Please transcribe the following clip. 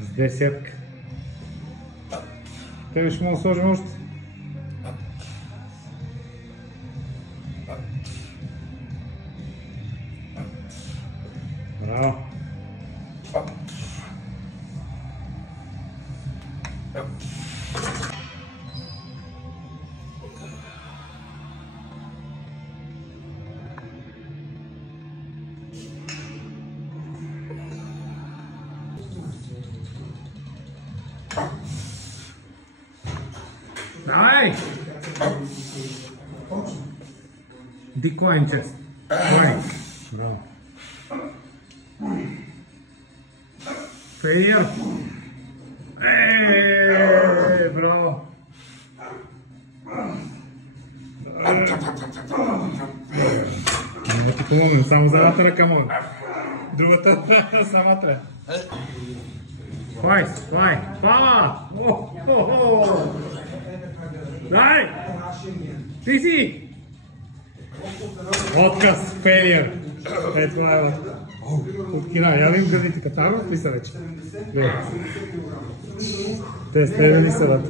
С десятка. Тебе ще мога да сложим още. Браво. Давай! Дикоинче. Давай. Браво. Фейлиър. Браво. Не ти помогнем, само за едната ръка мога. Другата сама трябва. Хвай! Пала! Дай! Ти си! Отказ, фейлиър. Това е откина. Я видим гърдите катаро, какви са вече? Те с тебе ли са?